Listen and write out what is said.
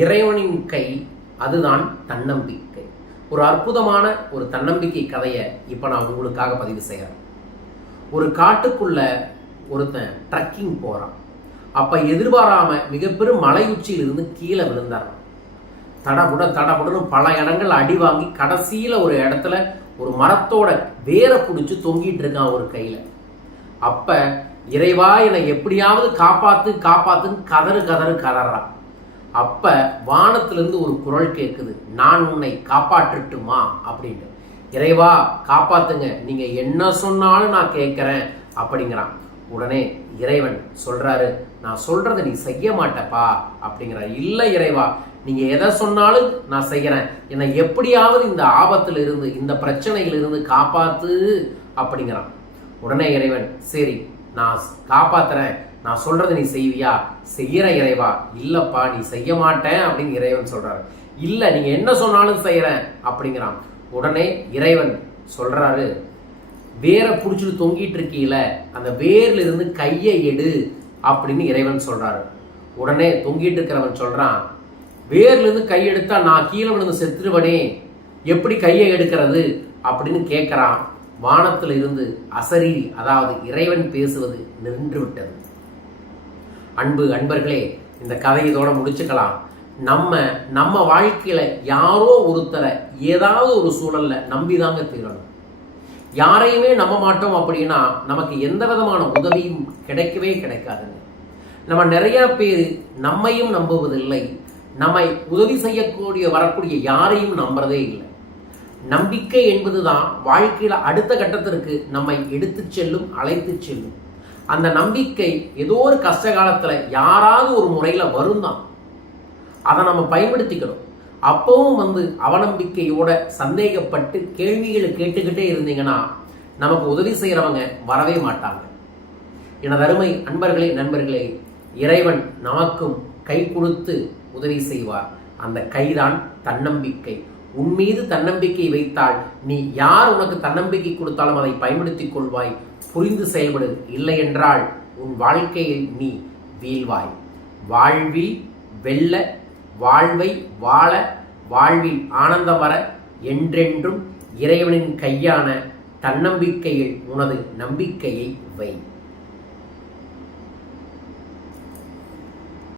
இறைவனின் கை அதுதான் தன்னம்பிக்கை. ஒரு அற்புதமான ஒரு தன்னம்பிக்கை கதையை இப்போ நான் உங்களுக்காக பதிவு செய்கிறேன் ஒரு காட்டுக்குள்ள ஒருத்தன் ட்ரக்கிங் போகிறான் அப்போ எதிர்பாராம மிகப்பெரும் மலை உச்சியிலிருந்து கீழே விழுந்தாரான் தடபுட தடபுடன்னு பல இடங்கள் அடி வாங்கி கடைசியில் ஒரு இடத்துல ஒரு மரத்தோட வேரை பிடிச்சி தொங்கிட்டு இருக்கான் ஒரு கையில். அப்போ இறைவா என்னை எப்படியாவது காப்பாற்று காப்பாற்றுன்னு கதறு கதறு கதறான். அப்போ வானத்திலிருந்து ஒரு குரல் கேட்குது நான் உன்னை காப்பாற்றட்டுமா? அப்படின்னு இறைவா காப்பாத்துங்க. நீங்கள் என்ன சொன்னாலும் நான் கேட்குறேன் அப்படிங்கிறான். உடனே இறைவன் சொல்கிறாரு நான் சொல்கிறத நீ செய்ய மாட்டப்பா. அப்படிங்கிறார். இல்லை இறைவா நீங்கள் எதை சொன்னாலும் நான் செய்கிறேன் என்னை எப்படியாவது இந்த ஆபத்தில் இருந்து இந்த பிரச்சனையிலிருந்து காப்பாற்று காப்பாத்து. அப்படிங்கிறான். உடனே இறைவன் சரி நான் காப்பாத்துறேன். நான் சொல்றதை நீ செய்வியா? செய்யற இறைவா? இல்லப்பா நீ செய்ய மாட்டேன் அப்படின்னு இறைவன் சொல்றாரு. இல்ல நீங்க என்ன சொன்னாலும் செய்யறேன் அப்படிங்கிறான். உடனே இறைவன் சொல்றாரு வேரை பிடிச்சிட்டு தொங்கிட்டு இருக்கீல அந்த வேர்ல இருந்து கையை எடு அப்படின்னு இறைவன் சொல்றாரு. உடனே தொங்கிட்டு இருக்கிறவன் சொல்றான் வேர்ல இருந்து கை எடுத்தா நான் கீழே விழுந்து செத்துருவனே எப்படி கையை எடுக்கிறது? அப்படின்னு கேட்குறான் வானத்தில் இருந்து அசரி அதாவது இறைவன் பேசுவது நின்று விட்டது அன்பு அன்பர்களே இந்த கதை இதோட முடிச்சுக்கலாம். நம்ம நம்ம வாழ்க்கையில யாரோ ஒருத்தரை ஏதாவது ஒரு சூழல்ல நம்பிதாங்க தீரணும். யாரையுமே நம்ப மாட்டோம் அப்படின்னா நமக்கு எந்த விதமான உதவியும் கிடைக்கவே கிடைக்காதுங்க. நம்ம நிறைய பேர் நம்மையும் நம்புவதில்லை. நம்மை உதவி செய்யக்கூடிய வரக்கூடிய யாரையும் நம்புறதே இல்லை. நம்பிக்கை என்பதுதான் வாழ்க்கையில் அடுத்த கட்டத்திற்கு நம்மை எடுத்து செல்லும் அழைத்து செல்லும். அந்த நம்பிக்கை ஏதோ ஒரு கஷ்ட காலத்தில் யாராவது ஒரு முறையில் வரும் தான் அதை நம்ம பயன்படுத்திக்கணும். அப்பவும் வந்து அவநம்பிக்கையோட சந்தேகப்பட்டு கேள்விகளை கேட்டுக்கிட்டே இருந்தீங்கன்னா நமக்கு உதவி செய்கிறவங்க வரவே மாட்டாங்க. எனது அருமை அன்பர்களே நண்பர்களே இறைவன் நமக்கும் கை கொடுத்து உதவி செய்வார். அந்த கைதான் தன்னம்பிக்கை. உன் மீது தன்னம்பிக்கை வைத்தால் நீ யார் உனக்கு தன்னம்பிக்கை கொடுத்தாலும் அதை பயன்படுத்திக் கொள்வாய். புரிந்து செயல்படு. இல்லை என்றால் உன் வாழ்க்கையில் நீ வீழ்வாய். வாழ்வில் வெல்ல வாழ்வை வாழ வாழ்வில் ஆனந்தம் வர என்றென்றும் இறைவனின் கையான தன்னம்பிக்கையில் உனது நம்பிக்கையை வை.